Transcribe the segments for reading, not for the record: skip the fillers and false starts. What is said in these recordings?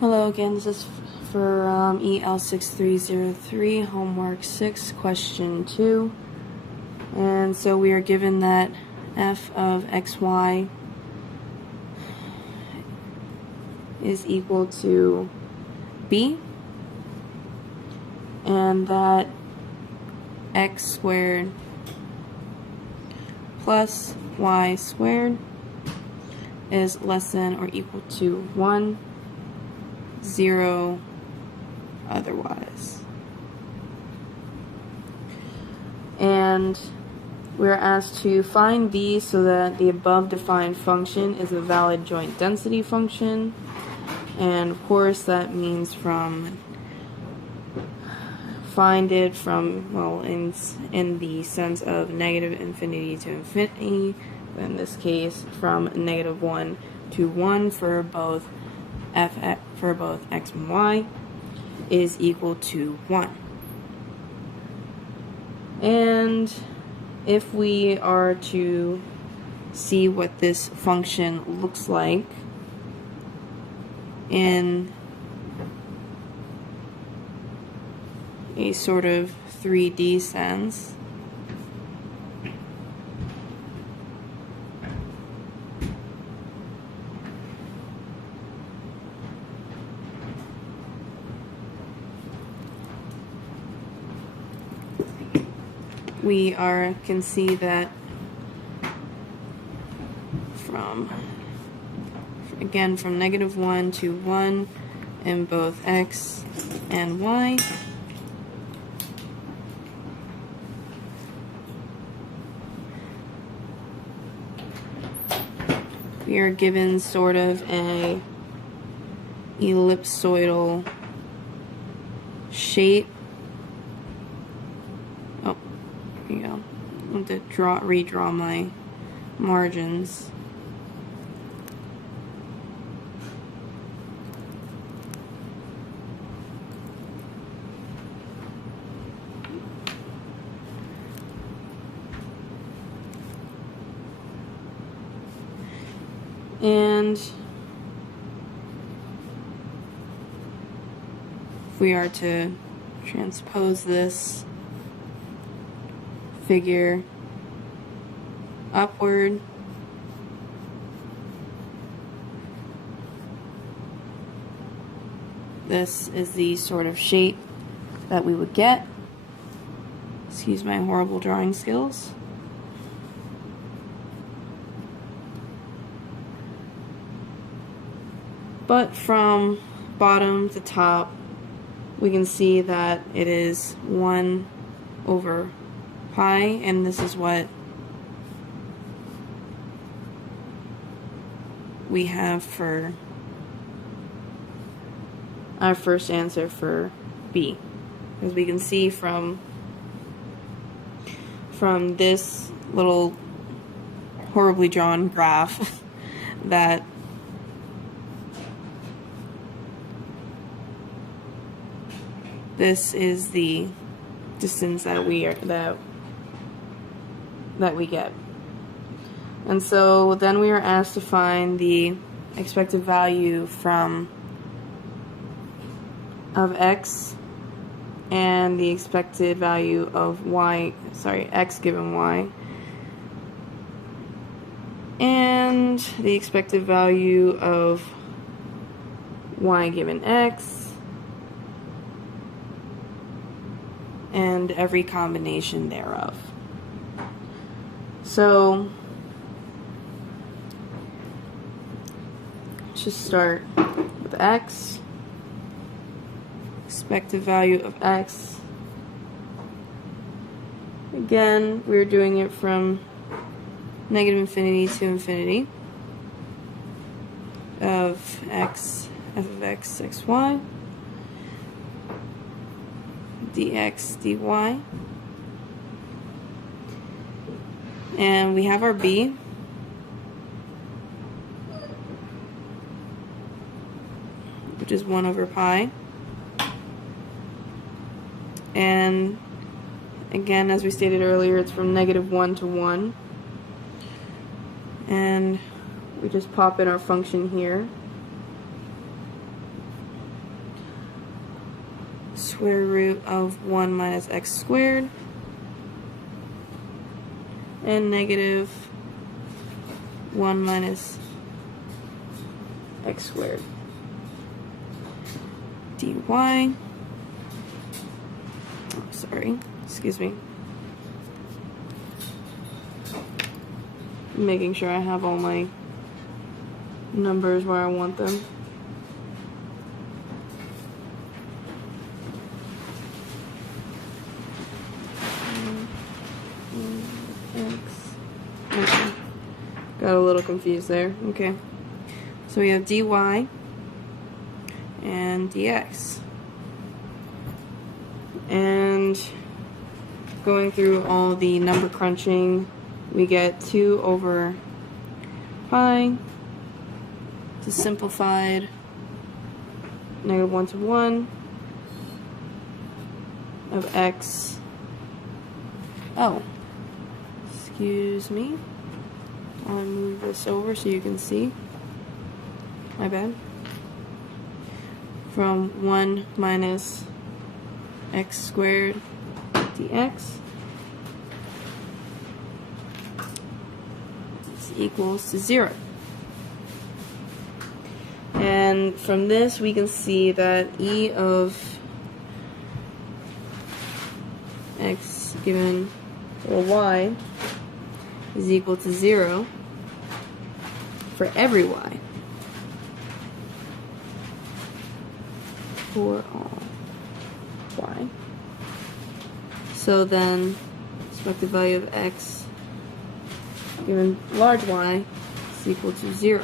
Hello again, this is for El6303 homework 6 question 2, and so we are given that f of xy is equal to b, and that x squared plus y squared is less than or equal to 1, 0 otherwise. And we're asked to find b so that the above defined function is a valid joint density function, and of course that means find it from, well, in the sense of negative infinity to infinity, in this case from -1 to 1 for both x and y is equal to 1. And if we are to see what this function looks like in a sort of 3D sense, we can see that from -1 to 1 in both x and y, we are given sort of a ellipsoidal shape. Oh, here you go. I want to redraw my margins. And if we are to transpose this figure upward, this is the sort of shape that we would get. Excuse my horrible drawing skills. But from bottom to top, we can see that it is 1 over pi, and this is what we have for our first answer for B. As we can see from this little horribly drawn graph that this is the distance that we get. And so then we are asked to find the expected value of x and the expected value of x given y, and the expected value of y given x, and every combination thereof. So let's just start with x. Expected value of x. Again, we're doing it from -infinity to infinity of x, f of x, xy, dx, dy, and we have our b, which is 1 over pi, and again, as we stated earlier, it's from -1 to 1, and we just pop in our function here, square root of 1 minus x squared and negative 1 minus x squared dy. Oh, sorry, excuse me. Making sure I have all my numbers where I want them. Okay. Got a little confused there. Okay. So we have dy and dx. And going through all the number crunching, we get 2 over pi to simplified negative 1 to 1 of x. Oh, excuse me. I'll move this over so you can see. My bad. From 1 minus x squared dx is equals to 0. And from this we can see that e of x given or y is equal to 0 for every y. For all y. So then, expected value of x given large y is equal to 0.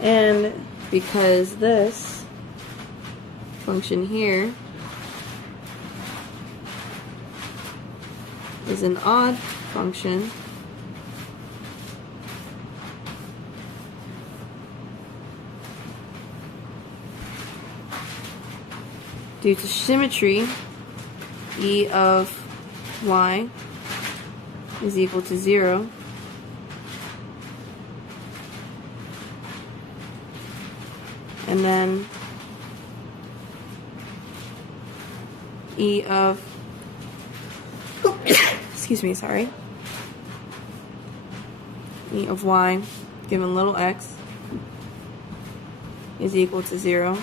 And because this function here is an odd function, due to symmetry, e of y is equal to 0. And then e of excuse me, sorry. E of y given little x is equal to 0.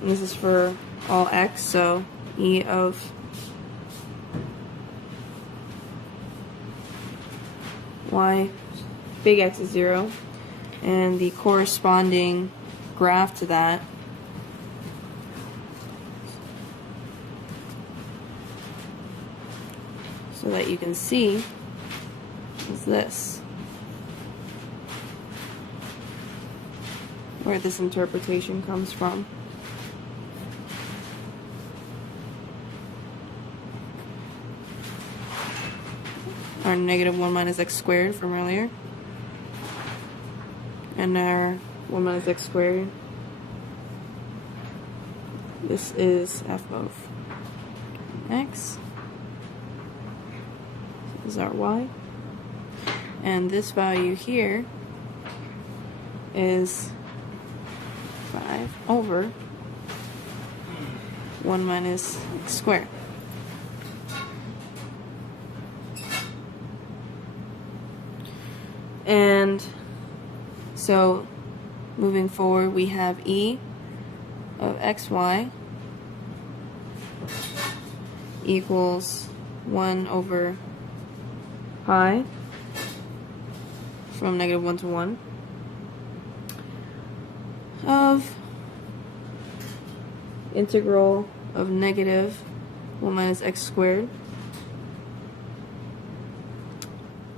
And this is for all x, so e of y big X is 0, and the corresponding graph to that so that you can see is this, where this interpretation comes from. Our negative 1 minus x squared from earlier, and our 1 minus x squared, this is f of x, this is our y, and this value here is 5 over 1 minus x squared. And so moving forward, we have e of xy equals 1 over pi from negative 1 to 1 of integral of negative 1 minus x squared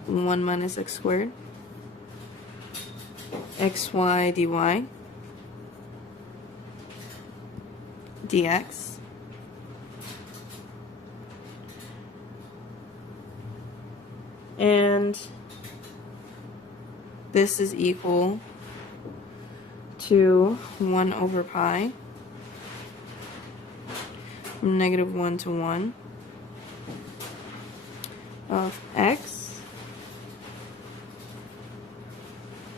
1 minus x squared xy dy dx and this is equal to 1 over pi from negative 1 to 1 of x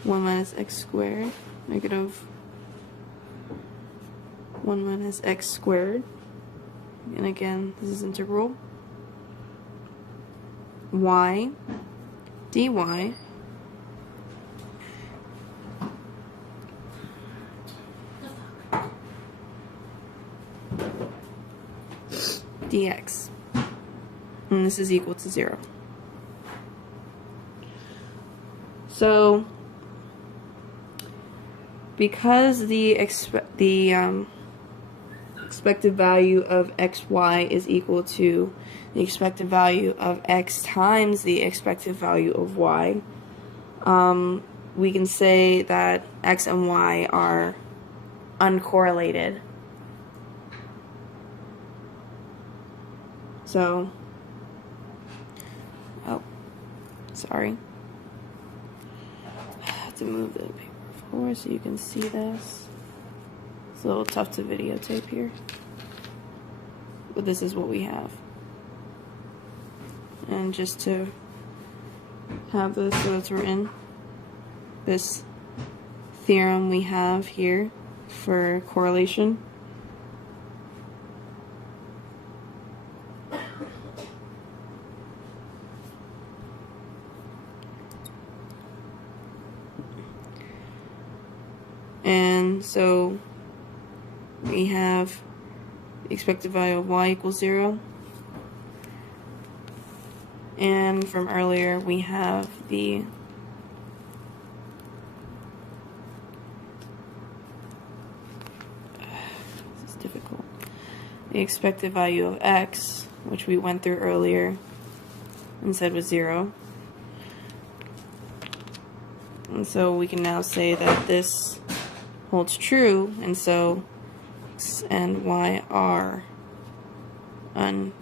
1 minus x squared, negative 1 minus x squared, and again, this is integral, y dy dx, and this is equal to 0. So, because the expected value of xy is equal to the expected value of x times the expected value of y, we can say that x and y are uncorrelated. So, oh, sorry. I have to move the paper forward so you can see this. It's a little tough to videotape here, but this is what we have. And just to have this so it's written, this theorem we have here for correlation. And so we have the expected value of y equals 0. And from earlier we have the this is difficult. The expected value of x, which we went through earlier and said was 0. And so we can now say that this holds true, and so x and y are uncorrelated.